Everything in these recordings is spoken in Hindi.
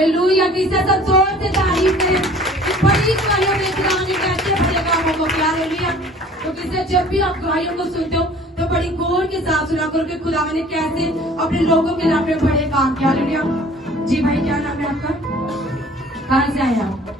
हालेलुया। किसे सब जोर से तारीफ करें कि बड़ी गवाहियों में खुदा ने कैसे बड़े कामों को किया। हालेलुया। तो किसे जब भी आप गवाहियों को सुनते हो तो बड़ी गौर के साथ सुना करो कि खुदा ने कैसे अपने लोगों के नाम पे बड़े काम किया। हालेलुया। जी भाई, क्या नाम है आपका? कहाँ से आए आप?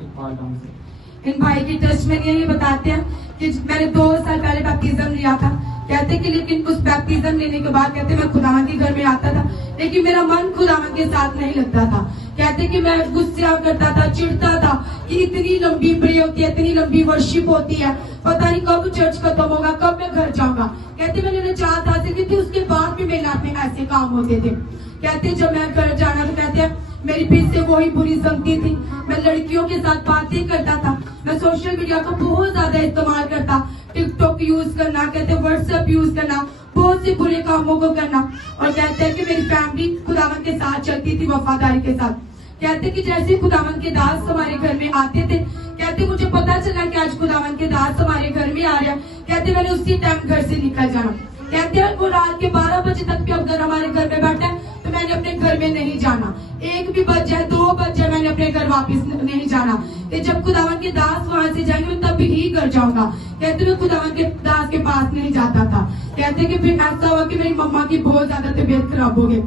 इन भाई की टेस्टमनी ये बताते हैं कि मैंने 2 साल पहले बैप्टिज्म लिया था। कहते कि लेकिन उस बैप्टिज्म लेने के बाद कहते मैं खुदावन के घर में आता था, लेकिन मेरा मन खुदावन के साथ नहीं लगता था। कहते कि मैं गुस्सा करता था, चिढ़ता था कि इतनी लंबी प्रे होती है, इतनी लंबी वर्शिप होती है, पता नहीं कब चर्च खत्म होगा, कब मैं घर जाऊंगा। कहते मैंने 4 हासिल की थी, उसके बाद भी मेरे लाइफ में ऐसे काम होते थे। कहते जब मैं घर जाना तो कहते मेरी पीठ से वही बुरी संगति थी, मैं लड़कियों के साथ बातें करता था, मैं सोशल मीडिया का बहुत ज्यादा इस्तेमाल करता, टिकटॉक यूज करना, कहते व्हाट्सएप यूज करना, बहुत से बुरे कामों को करना। और कहते हैं कि मेरी फैमिली खुदावन के साथ चलती थी वफादारी के साथ। कहते कि जैसे खुदावन के दास हमारे घर में आते थे, कहते मुझे पता चला कि आज खुदावन के दास हमारे घर में आ रहा है, कहते मैंने उसी टाइम घर से निकल जाना। कहते हैं वो रात के 12 बजे तक भी अगर हमारे घर में बैठा है तो मैंने अपने घर में नहीं जाना, 1 भी बज जाए 2 बज जाए मैंने अपने घर वापस नहीं जाना। कि जब खुदावन के दास वहां से जाएंगे मैं तब ही घर जाऊंगा। कहते मैं खुदावन के दास के पास नहीं जाता था। कहते कि फिर ऐसा हुआ कि मेरी मम्मा की बहुत ज्यादा तबीयत खराब हो गई।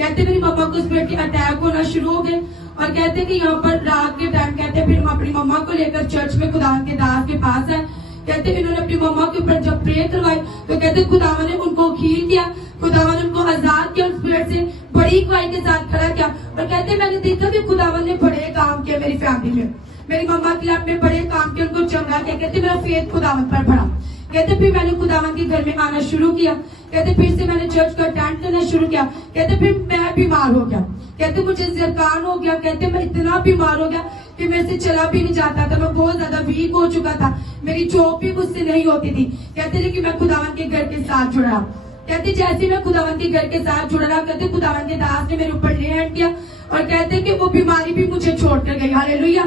कहते मेरी मम्मा को स्पिरिट अटैक होना शुरू हो गए। और कहते कि यहाँ पर रात के टाइम कहते फिर हम अपनी मम्मा को लेकर चर्च में खुदावन के दास के पास है। कहते इन्होंने अपनी मम्मा के ऊपर जब प्रे करवाई तो कहते खुदावन ने उनको हील किया, खुदावन ने उनको आजाद किया, स्पिरिट से बड़ी गवाही के साथ खड़ा किया। और कहते मैंने देखा कि खुदावन ने बड़े काम किए मेरी फैमिली में, मेरी मम्मा के लाइफ में बड़े काम किए, उनको चंगा किया। कहते मेरा फेथ खुदावन पर बढ़ा। कहते फिर मैंने खुदावन के घर में आना शुरू किया। कहते फिर से मैंने चर्च को अटेंड करना शुरू किया। कहते फिर मैं बीमार हो गया। कहते मुझे ज़रकान हो गया। कहते मैं इतना बीमार हो गया कि मेरे से चला भी नहीं जाता था, मैं बहुत ज्यादा वीक हो चुका था, मेरी जॉब भी मुझसे नहीं होती थी। कहते लेकिन मैं खुदावन के घर के साथ जुड़ा। कहते जैसे मैं खुदावन के घर के साथ जुड़ा रहा, कहते खुदावन के दास ने मेरे ऊपर ले हैंड किया और कहते कि वो बीमारी भी मुझे छोड़ कर गई। हालेलुया।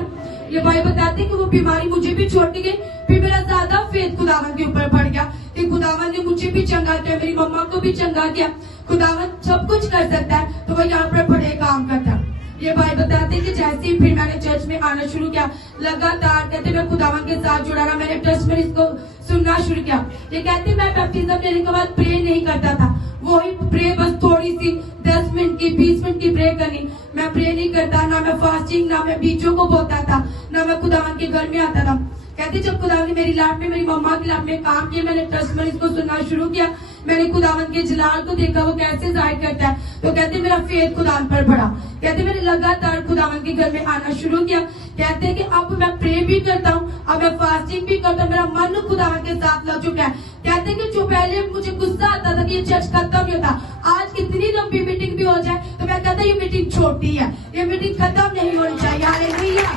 ये भाई बताते कि वो बीमारी मुझे भी छोड़ के गई। फिर मेरा ज्यादा फेथ खुदावन के ऊपर बढ़ गया कि खुदावन ने मुझे भी चंगा किया, मेरी मम्मा को भी चंगा किया। खुदावन सब कुछ कर सकता है तो वो यहाँ पर बड़े काम करता है। ये भाई बताते कि जैसे ही फिर मैंने चर्च में आना शुरू किया, लगातार कहते मैं खुदावन के साथ जुड़ा रहा, मैंने टेस्टमनीज़ को सुनना शुरू किया। ये कहते मैं बैप्टिज्म लेने के बाद प्रे नहीं करता था, वही प्रे बस थोड़ी सी 10 मिनट की 20 मिनट की प्रे करनी, मैं प्रे नहीं करता, ना मैं फास्टिंग, ना मैं बीचों को बोलता था, ना मैं खुदावन के घर में आता था। कहते जब खुदावन ने मेरी लाइफ में मेरी मम्मा की लाइफ में काम किया, मैंने टेस्टमनीज़ को सुनना शुरू किया, मैंने खुदावन के जलाल को देखा वो कैसे जाहिर करता है, तो कहते मेरा फेथ खुदावन पर बढ़ा। कहते मैंने लगातार खुदावन के घर में आना शुरू किया। कहते हैं कि अब मैं प्रे भी करता हूँ, अब मैं फास्टिंग भी करता हूँ, मेरा मन खुदावन के साथ लग चुका है। कहते हैं कि जो पहले मुझे गुस्सा आता था कि ये चर्च खत्म नहीं होता, आज कितनी लंबी मीटिंग भी हो जाए तो मैं कहता ये मीटिंग छोटी है, ये मीटिंग खत्म नहीं होनी चाहिए। हालेलुया।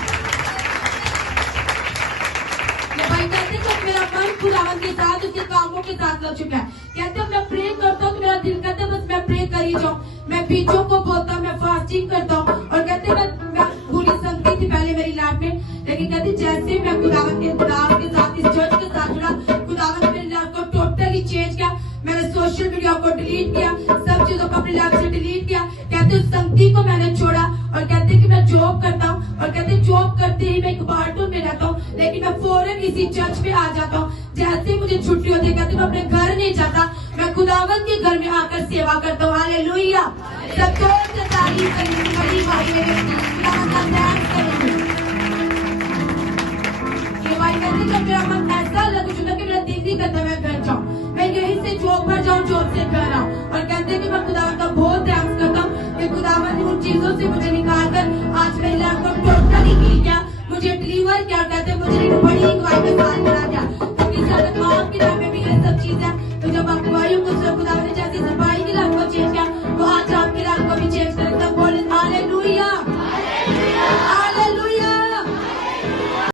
भाई कहते तो मेरा मन खुदावन के साथ उसके कामों के साथ लग चुका है। कहते मैं प्रे करता हूँ तो मेरा दिल करता है बस मैं प्रे कर ही जाऊँ, मैं बीचों को बोलता हूँ, मैं फास्टिंग करता हूँ। और कहते मैं पूरी संगति थी पहले मेरी लाइफ में, लेकिन कहते जैसे मैं खुदावन के दास के साथ इस चर्च के साथ जुड़ा, खुदावन ने मेरी लाइफ को टोटली चेंज किया। मैंने सोशल मीडिया को डिलीट किया, सब चीजों को अपनी लाइफ से डिलीट किया। कहते उस संगति को मैंने छोड़ा और कहते कि मैं जॉब करता हूँ और कहते जॉब करते ही मैं एक बार्टून में रहता हूँ, लेकिन मैं फौरन इसी चर्च में आ जाता हूँ। जैसे ही मुझे छुट्टी होती है कहते मैं अपने घर नहीं जाता, मैं खुदावन के घर में आकर सेवा करता हूँ। हालेलुया। सब जोर से तारीफ करेंगे, बड़ी भाई खुदावन का थैंक्स करेंगे। ये भाई कहते जब मेरा मन ऐसा लग चुका कि मेरा दिल नहीं करता मैं घर जाऊँ, मैं यहीं से जॉब पर जाऊँ, जॉब से घर आऊँ। और कहते कि मैं खुदावन का बहुत थैंक्स करता हूँ कि खुदावन ने उन चीजों से मुझे निकाल कर आज मेरी लाइफ को टोटली हील किया, मुझे डिलीवर किया। कहते